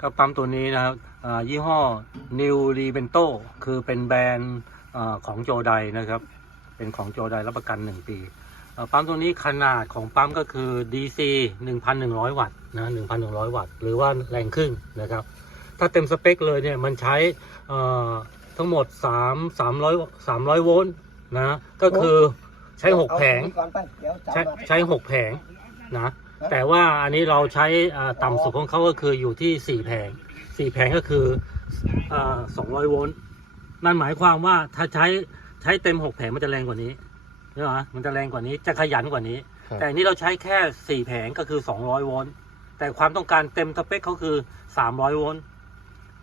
ก็ปั๊มตัวนี้นะครับอ่ายี่ห้อ New r i b e n t o คือเป็นแบรนด์อ่าของโจไดนะครับ เป็นของโจไดรับประกัน 1 ปีอ่าปั๊มตัวนี้ขนาดของปั๊มก็คือ DC 1,100 วัตต์นะ1,100 วัตต์ หรือว่าแรงครึ่งนะครับ ถ้าเต็มสเปคเลยเนี่ยมันใช้เอ่อทั้งหมด 3 300 300 โวลต์นะ ก็คือใช้ 6 แผงเอาตรก่อนไปเดี๋ยวจับใช้มาใช้หกแผงนะ แต่ว่าอันนี้เราใช้อ่าต่ำสุดของเขาก็คืออยู่ที่สี่แผงสี่แผงก็คือสองร้อยโวลต์นั่นหมายความว่าถ้าใช้ใช้เต็มหกแผงมันจะแรงกว่านี้ใช่ไหมมันจะแรงกว่านี้จะขยันกว่านี้ครับแต่อันนี้เราใช้แค่สี่แผงก็คือสองร้อยโวลต์แต่ความต้องการเต็มสเปคเขาคือสามร้อยโวลต์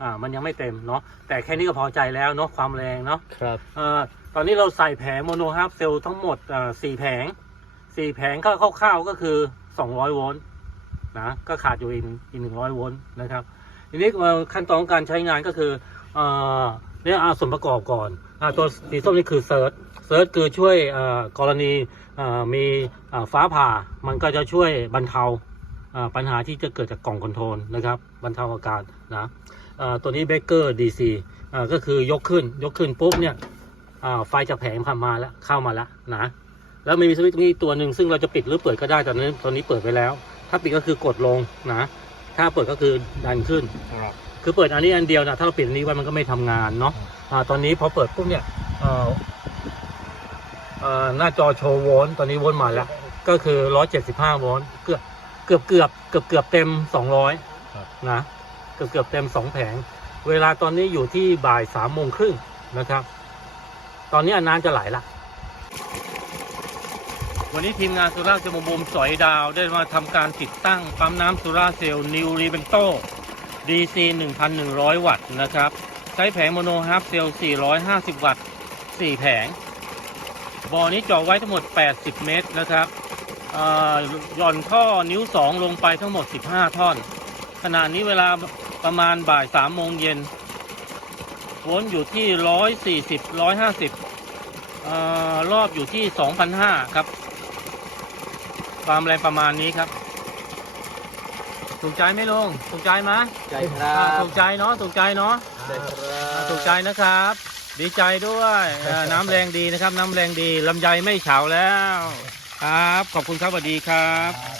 อ่ามันยังไม่เต็มเนาะแต่แค่นี้ก็พอใจแล้วเนาะความแรงเนาะครับเอ่อตอนนี้เราใส่แผงโมโนฮาร์ฟเซลทั้งหมดอ่าสี่แผง สี่แผงก็คร่าวๆก็คือสองร้อยโวลต์นะก็ขาดอยู่อีกอีกหนึ่งร้อยโวลต์นะครับทีนี้ขั้นตอนของการใช้งานก็คือเนี่ยเอาส่วนประกอบก่อนอตัวสีส้มนี่คือเซิร์ชเซิร์ชคือช่วยกรณีมีฟ้าผ่ามันก็จะช่วยบรรเทาปัญหาที่จะเกิดจากกล่องคอนโทรลนะครับบรรเทาอาการนะตัวนี้เบเกอร์ดีซีก็คือยกขึ้นยกขึ้นปุ๊บเนี่ยไฟจากแผงผ่านมาแล้วเข้ามาแล้วนะ แล้วมีสวิตช์ตรงนี้ตัวหนึ่งซึ่งเราจะปิดหรือเปิดก็ได้ตอนนี้ตอนนี้เปิดไปแล้ว ถ้าปิดก็คือกดลงนะ ถ้าเปิดก็คือดันขึ้น ครับ คือเปิดอันนี้อันเดียวนะถ้าเราปิดอันนี้ไว้มันก็ไม่ทำงานเนาะอ่าตอนนี้พอเปิดปุ๊บเนี่ยเอ่อเอ่อหน้าจอโชว์โวลต์ตอนนี้โวลต์มาแล้ว ก็คือร้อยเจ็ดสิบห้าโวลต์เกือบเกือบเกือบเกือบเกือบเต็มสองร้อยครับนะ เกือบเกือบเต็มสองแผง เวลาตอนนี้อยู่ที่บ่ายสามโมงครึ่งนะครับ ตอนนี้น้ำจะไหลละ วันนี้ทีมงานสุราษฎร์เซลล์บูมสอยดาวได้มาทำการติดตั้งปั๊มน้ำสุราเซลล์นิวรีเบนโต DC 1,100 วัตต์นะครับ ใช้แผงโมโนฮาร์ฟเซลล์ 450 วัตต์ 4 แผง บ่อนี้เจาะไว้ทั้งหมด 80 เมตรนะครับหย่อนท่อนิ้ว 2 ลงไปทั้งหมด 15 ท่อน ขณะนี้เวลาประมาณบ่าย 3 โมงเย็นวลต์อยู่ที่ 140 150เอ่อรอบอยู่ที่ 2,500 ครับ ความแรงประมาณนี้ครับ ถูกใจไหมลุงถูกใจไหมใจครัอ่าบถูกใจเนาะถูกใจเนาะใจครัอ่าบถูกใจนะครับ ดีใจด้วยอ่าน้ำแรงดีนะครับ น้ำแรงดีลำไยไม่เฉาแล้ว ครับ ขอบคุณครับสวัสดีครับ